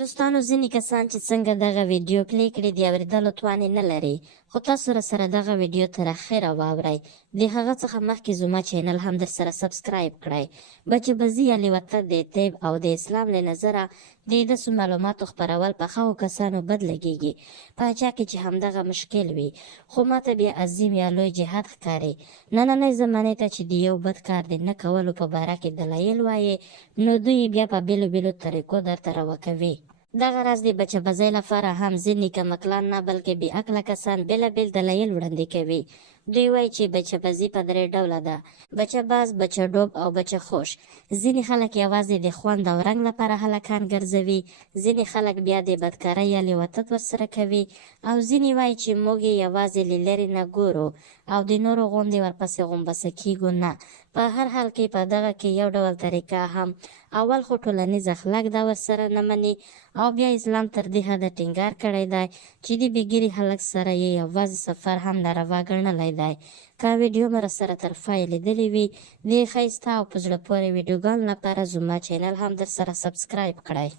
دوستانو ځینې کسان چې څنګه دغه ویډیو پلی کړي د اورېدلو توان نه لري، خو تاسو سره دغه ویډیو تر اخره واورئ. د هغه څخه مخکې زما چینل هم در سره سبسکرایب کړئ. بچه بازی یا لیوته د طب او د اسلام له نظره د داسې معلوماتو خپرول په ښو کسانو بد لګیږي، په چا کې چې همدغه مشکل وي. خو ماته بیا عظیم یا لوی جهاد ښکاري. نننۍ زمانې ته چې د یو بد کار د نه کولو په باره کې دلایل وایي، نو دوی بیا په بیلو بیلو طریقو درته راوکوي. دغه راز د بچه بازۍ لپاره هم ځینې کمکلان نه بلکې بې عقله کسان بېلابېل دلایل وړاندې کوي. دوی وایي چې بچه بازي په 3 ډوله ده: بچه باز، بچه ډوب او بچه خوش. ځینې خلک یوازې د خوند او رنګ لپاره هلکان ګرځوي، ځینې خلک بیا د بدکارۍ یا لیوتت ورسره کوي، او ځینې وایي چې موږ یې یوازې له لرې نه ګورو او د نورو غوندې ورپسې غومبسه کیږو. نه، په هر حال کې په دغه کې یو ډول طریقه هم اول خو ټولنیز اخلاق دا ورسره نه مني، او بیا اسلام تر دې حده ټینګار کړی دی چې د بېګیري هلک سره یې یوازې سفر هم ناروا ګڼلی دی. که ویډیو مې راسره تر پایه لیدلې وي، د ښایسته او په زړه پورې ویډیوګانو لپاره زما چینل هم در سره سبسکرایب کړئ.